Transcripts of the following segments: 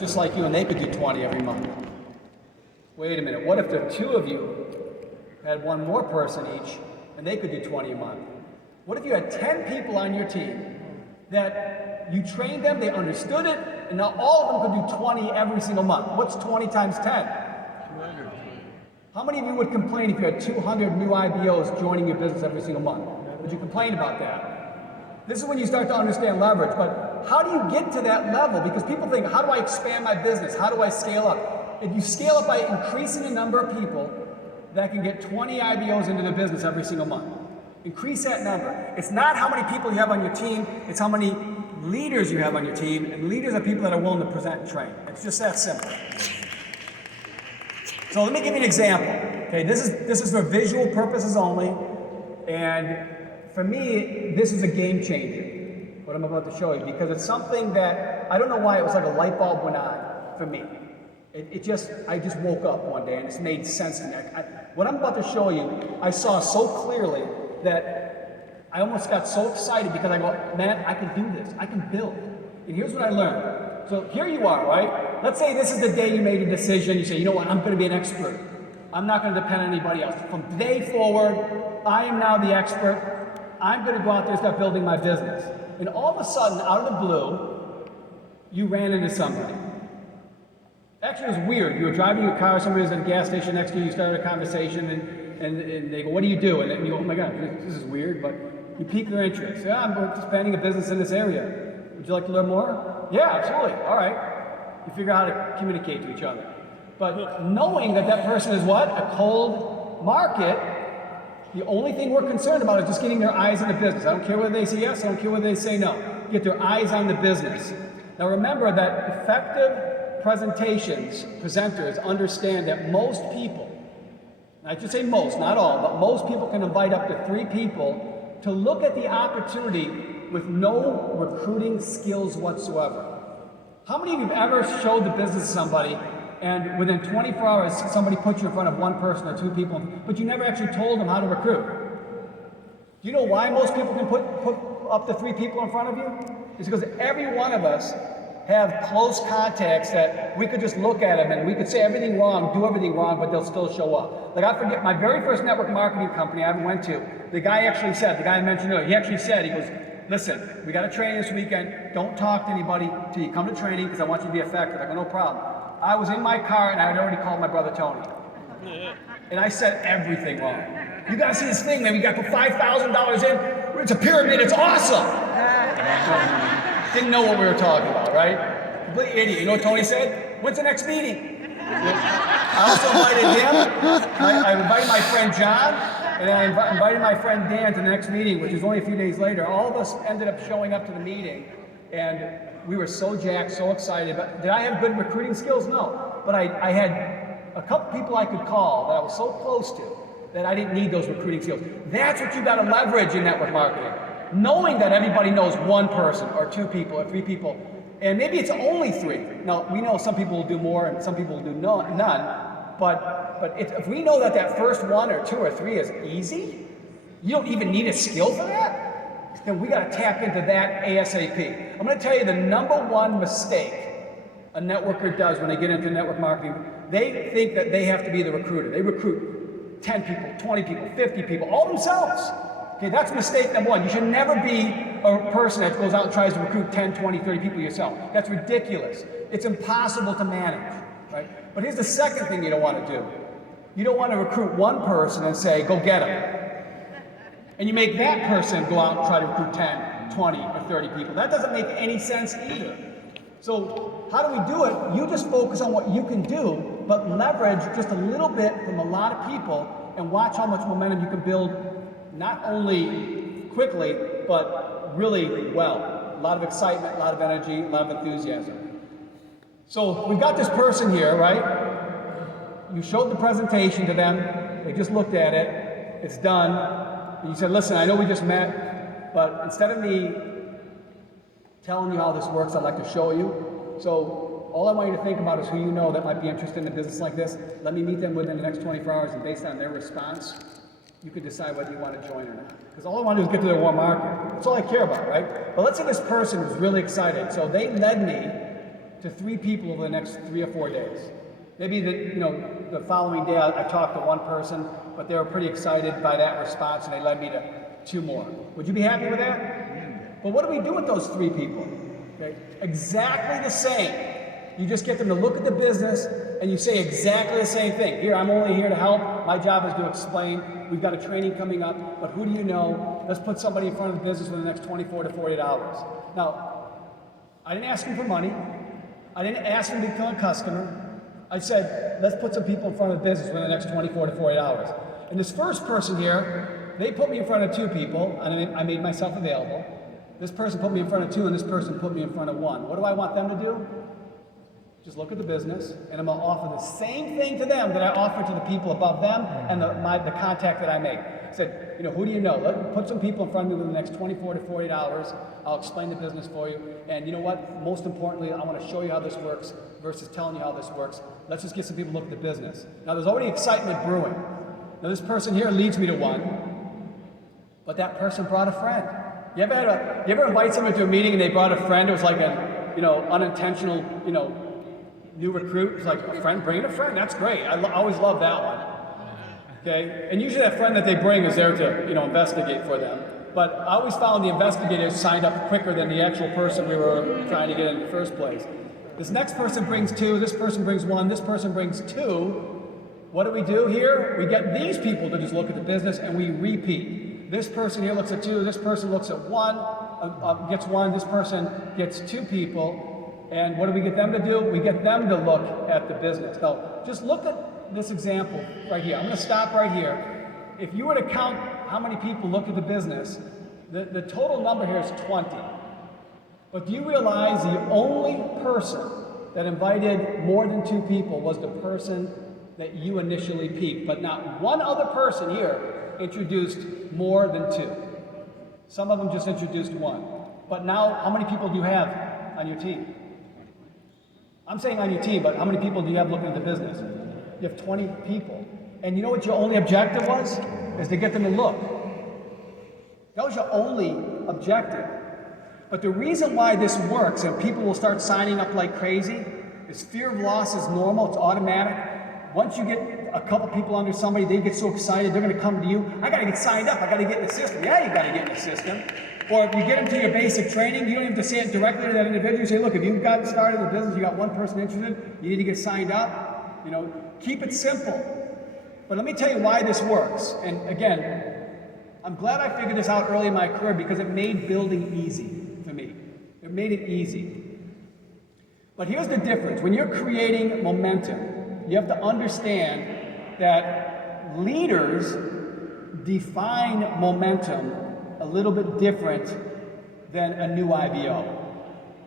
just like you, and they could do 20 every month. Wait a minute, what if the two of you had one more person each, and they could do 20 a month? What if you had 10 people on your team that you trained them, they understood it, and now all of them could do 20 every single month? What's 20 times 10? 200. How many of you would complain if you had 200 new IBOs joining your business every single month? Would you complain about that? This is when you start to understand leverage, but how do you get to that level? Because people think, how do I expand my business? How do I scale up? If you scale up by increasing the number of people that can get 20 IBOs into their business every single month. Increase that number. It's not how many people you have on your team, it's how many leaders you have on your team, and leaders are people that are willing to present and train. It's just that simple. So let me give you an example. Okay, this is for visual purposes only, and for me, this is a game changer, what I'm about to show you, because it's something that, I don't know why, it was like a light bulb went on for me. I just woke up one day and it's made sense to me. What I'm about to show you, I saw so clearly that I almost got so excited because I go, man, I can do this, I can build. And here's what I learned. So here you are, right? Let's say this is the day you made a decision, you say, you know what, I'm gonna be an expert. I'm not gonna depend on anybody else. From today forward, I am now the expert. I'm gonna go out there and start building my business. And all of a sudden, out of the blue, you ran into somebody. Actually, it was weird. You were driving your car, somebody was at a gas station next to you, you started a conversation, and they go, what do you do? And then you go, oh my God, this is weird, but you pique their interest. Yeah, I'm expanding a business in this area. Would you like to learn more? Yeah, absolutely. All right. You figure out how to communicate to each other. But knowing that that person is what? A cold market, the only thing we're concerned about is just getting their eyes on the business. I don't care whether they say yes, I don't care whether they say no. Get their eyes on the business. Now remember that effective presenters understand that most people, I should say most, not all, but most people can invite up to 3 people to look at the opportunity with no recruiting skills whatsoever. How many of you have ever showed the business to somebody and within 24 hours somebody put you in front of 1 person or 2 people, but you never actually told them how to recruit? Do you know why most people can put up to 3 people in front of you? It's because every one of us have close contacts that we could just look at them and we could say everything wrong, do everything wrong, but they'll still show up. Like I forget, my very first network marketing company I ever went to, the guy I mentioned earlier, he actually said, he goes, listen, we got a training this weekend, don't talk to anybody till you come to training because I want you to be effective. I go, no problem. I was in my car and I had already called my brother Tony. And I said everything wrong. You gotta see this thing, man, we gotta put $5,000 in, it's a pyramid, it's awesome. Didn't know what we were talking about, right? Complete idiot. You know what Tony said? When's the next meeting? I also invited him. I invited my friend John, and I invited my friend Dan to the next meeting, which is only a few days later. All of us ended up showing up to the meeting, and we were so jacked, so excited. But did I have good recruiting skills? No. But I had a couple people I could call that I was so close to that I didn't need those recruiting skills. That's what you got to leverage in network marketing. Knowing that everybody knows 1 person or 2 people or 3 people, and maybe it's only 3. Now, we know some people will do more and some people will do none, but if we know that first 1 or 2 or 3 is easy, you don't even need a skill for that, then we got to tap into that ASAP. I'm going to tell you the #1 mistake a networker does when they get into network marketing. They think that they have to be the recruiter. They recruit 10 people, 20 people, 50 people, all themselves. Okay, that's mistake #1. You should never be a person that goes out and tries to recruit 10, 20, 30 people yourself. That's ridiculous. It's impossible to manage, right? But here's the second thing you don't want to do. You don't want to recruit 1 person and say, go get him. And you make that person go out and try to recruit 10, 20, or 30 people. That doesn't make any sense either. So how do we do it? You just focus on what you can do, but leverage just a little bit from a lot of people and watch how much momentum you can build, not only quickly, but really well. A lot of excitement, a lot of energy, a lot of enthusiasm. So we've got this person here, right? You showed the presentation to them, they just looked at it, it's done, and you said, listen, I know we just met, but instead of me telling you how this works, I'd like to show you. So all I want you to think about is who you know that might be interested in a business like this. Let me meet them within the next 24 hours, and based on their response, you could decide whether you want to join or not. Because all I want to do is get to their warm market. That's all I care about, right? But let's say this person was really excited. So they led me to 3 people over the next 3 or 4 days. Maybe the following day I talked to one person, but they were pretty excited by that response and they led me to 2 more. Would you be happy with that? But what do we do with those 3 people? Okay? Exactly the same. You just get them to look at the business and you say exactly the same thing. Here, I'm only here to help. My job is to explain. We've got a training coming up, but who do you know? Let's put somebody in front of the business within the next 24 to 48 hours. Now, I didn't ask him for money. I didn't ask him to become a customer. I said, let's put some people in front of the business within the next 24 to 48 hours. And this first person here, they put me in front of 2 people, and I made myself available. This person put me in front of 2, and this person put me in front of 1. What do I want them to do? Just look at the business, and I'm going to offer the same thing to them that I offer to the people above them and the contact that I make. I said, who do you know? Put some people in front of me within the next 24 to 48 hours. I'll explain the business for you. And you know what? Most importantly, I want to show you how this works versus telling you how this works. Let's just get some people to look at the business. Now, there's already excitement brewing. Now, this person here leads me to 1, but that person brought a friend. You ever invite someone to a meeting and they brought a friend? It was like an unintentional, new recruit. It's like, a friend, bringing a friend, that's great. I always love that one. Okay? And usually that friend that they bring is there to, investigate for them. But I always found the investigators signed up quicker than the actual person we were trying to get in the first place. This next person brings 2, this person brings 1, this person brings 2. What do we do here? We get these people to just look at the business and we repeat. This person here looks at 2, this person looks at 1, gets 1, this person gets 2 people. And what do we get them to do? We get them to look at the business. Now, just look at this example right here. I'm going to stop right here. If you were to count how many people look at the business, the total number here is 20. But do you realize the only person that invited more than 2 people was the person that you initially piqued? But not one other person here introduced more than 2. Some of them just introduced 1. But now, how many people do you have on your team? I'm saying on your team, but how many people do you have looking at the business? You have 20 people. And you know what your only objective was? Is to get them to look. That was your only objective. But the reason why this works and people will start signing up like crazy is fear of loss is normal, it's automatic. Once you get a couple people under somebody, they get so excited, they're going to come to you. I got to get signed up, I got to get in the system. Yeah, you got to get in the system. Or if you get them to your basic training, you don't even have to say it directly to that individual. You say, look, if you've got started in the business, you got 1 person interested, you need to get signed up. Keep it simple. But let me tell you why this works. And again, I'm glad I figured this out early in my career because it made building easy for me. It made it easy. But here's the difference. When you're creating momentum, you have to understand that leaders define momentum a little bit different than a new IBO.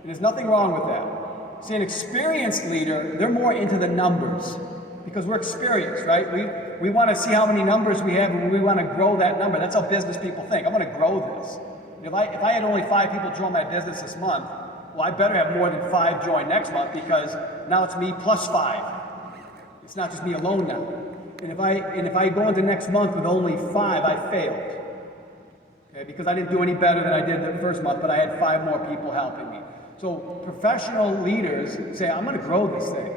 And there's nothing wrong with that. See, an experienced leader, they're more into the numbers because we're experienced, right? We want to see how many numbers we have and we want to grow that number. That's how business people think. I want to grow this. If I had only 5 people join my business this month, well, I better have more than 5 join next month because now it's me plus 5. It's not just me alone now. And if I go into next month with only 5, I failed. Okay, because I didn't do any better than I did the first month, but I had 5 more people helping me. So professional leaders say, I'm going to grow this thing.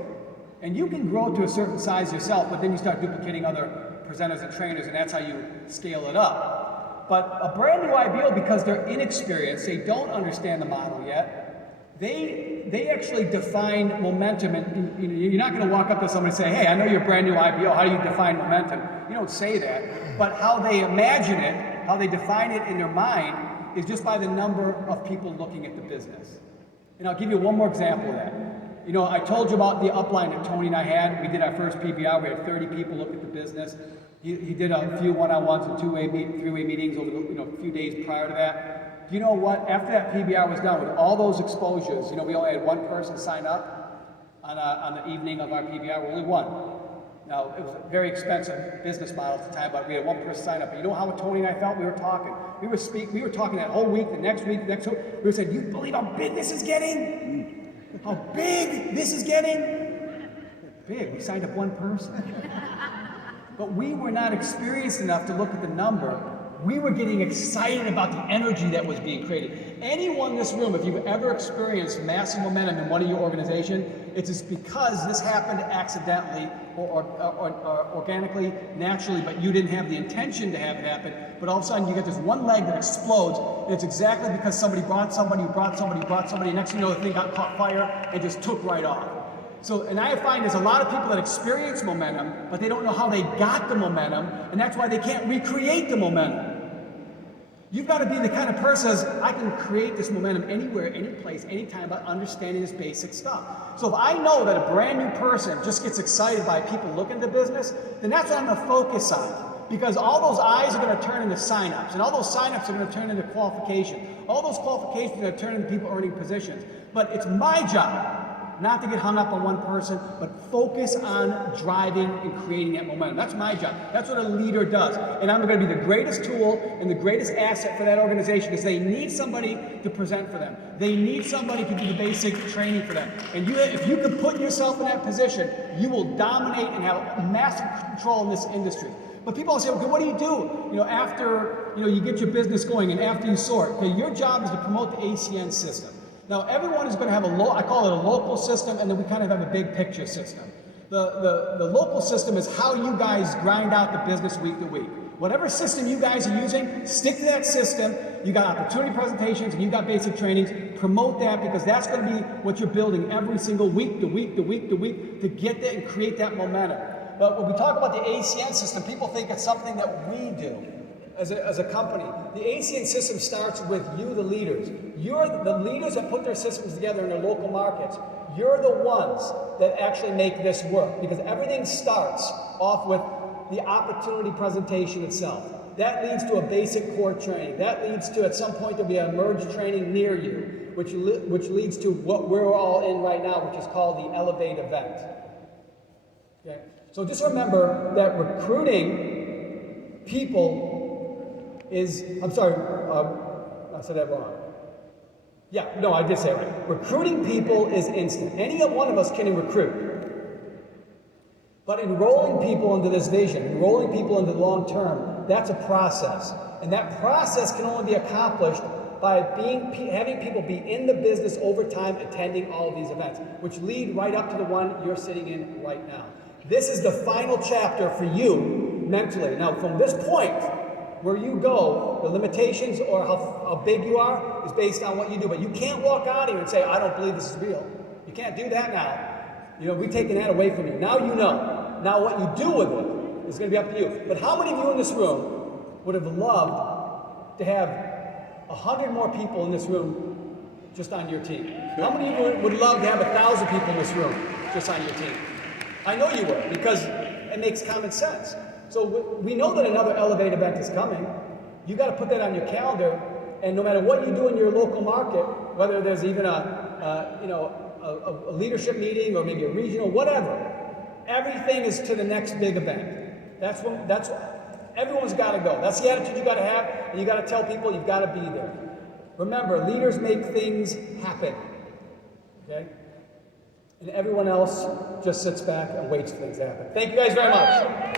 And you can grow to a certain size yourself, but then you start duplicating other presenters and trainers, and that's how you scale it up. But a brand new IBO, because they're inexperienced, they don't understand the model yet, they actually define momentum. And you're not going to walk up to someone and say, hey, I know you're a brand new IBO, how do you define momentum? You don't say that. But how they imagine it, how they define it in their mind is just by the number of people looking at the business. And I'll give you one more example of that. I told you about the upline that Tony and I had. We did our first PBR. We had 30 people look at the business. He did a few one-on-ones and 3-way meetings over a few days prior to that. You know what? After that PBR was done, with all those exposures, we only had 1 person sign up on the evening of our PBR. Only 1. Now, it was a very expensive business model at the time, but we had 1 person sign up. But you know how Tony and I felt? We were talking. We were talking that whole week, the next week, we were saying, do you believe how big this is getting? How big this is getting? Big. We signed up 1 person. But we were not experienced enough to look at the number. We were getting excited about the energy that was being created. anyone in this room, if you've ever experienced massive momentum in one of your organizations, it's just because this happened accidentally or organically, naturally, but you didn't have the intention to have it happen. But all of a sudden, you get this one leg that explodes, and it's exactly because somebody brought somebody, and next thing you know, the thing got caught fire and just took right off. So, and I find there's a lot of people that experience momentum, but they don't know how they got the momentum, and that's why they can't recreate the momentum. You've got to be the kind of person that says, I can create this momentum anywhere, any place, anytime by understanding this basic stuff. So if I know that a brand new person just gets excited by people looking at the business, then that's what I'm going to focus on. Because all those eyes are going to turn into signups, and all those signups are going to turn into qualification. All those qualifications are going to turn into people earning positions. But it's my job not to get hung up on one person, but focus on driving and creating that momentum. That's my job. That's what a leader does. And I'm going to be the greatest tool and the greatest asset for that organization because they need somebody to present for them. They need somebody to do the basic training for them. And if you can put yourself in that position, you will dominate and have massive control in this industry. But people say, okay, what do? After you get your business going and after you sort, okay, your job is to promote the ACN system. Now, everyone is going to have I call it a local system, and then we kind of have a big picture system. The local system is how you guys grind out the business week to week. Whatever system you guys are using, stick to that system. You got opportunity presentations, and you got basic trainings. Promote that because that's going to be what you're building every single week to week to get that and create that momentum. But when we talk about the ACN system, people think it's something that we do. As a company. The ACN system starts with you, the leaders. You're the leaders that put their systems together in their local markets. You're the ones that actually make this work because everything starts off with the opportunity presentation itself. That leads to a basic core training. That leads to, at some point, there'll be a merge training near you, which leads to what we're all in right now, which is called the Elevate event. Okay? So just remember that recruiting people I said that wrong. Yeah, no, I did say it right. Recruiting people is instant. Any one of us can recruit. But enrolling people into this vision, enrolling people into the long term, that's a process. And that process can only be accomplished by having people be in the business over time, attending all of these events, which lead right up to the one you're sitting in right now. This is the final chapter for you mentally. Now, from this point, where you go, the limitations or how big you are is based on what you do. But you can't walk out here and say, I don't believe this is real. You can't do that now. We've taken that away from you. Now you know. Now what you do with it is going to be up to you. But how many of you in this room would have loved to have 100 more people in this room just on your team? How many of you would love to have 1,000 people in this room just on your team? I know you would because it makes common sense. So we know that another Elevate event is coming. You got to put that on your calendar, and no matter what you do in your local market, whether there's even a leadership meeting or maybe a regional, whatever, everything is to the next big event. That's everyone's got to go. That's the attitude you got to have, and you got to tell people you've got to be there. Remember, leaders make things happen. Okay? And everyone else just sits back and waits for things to happen. Thank you guys very much.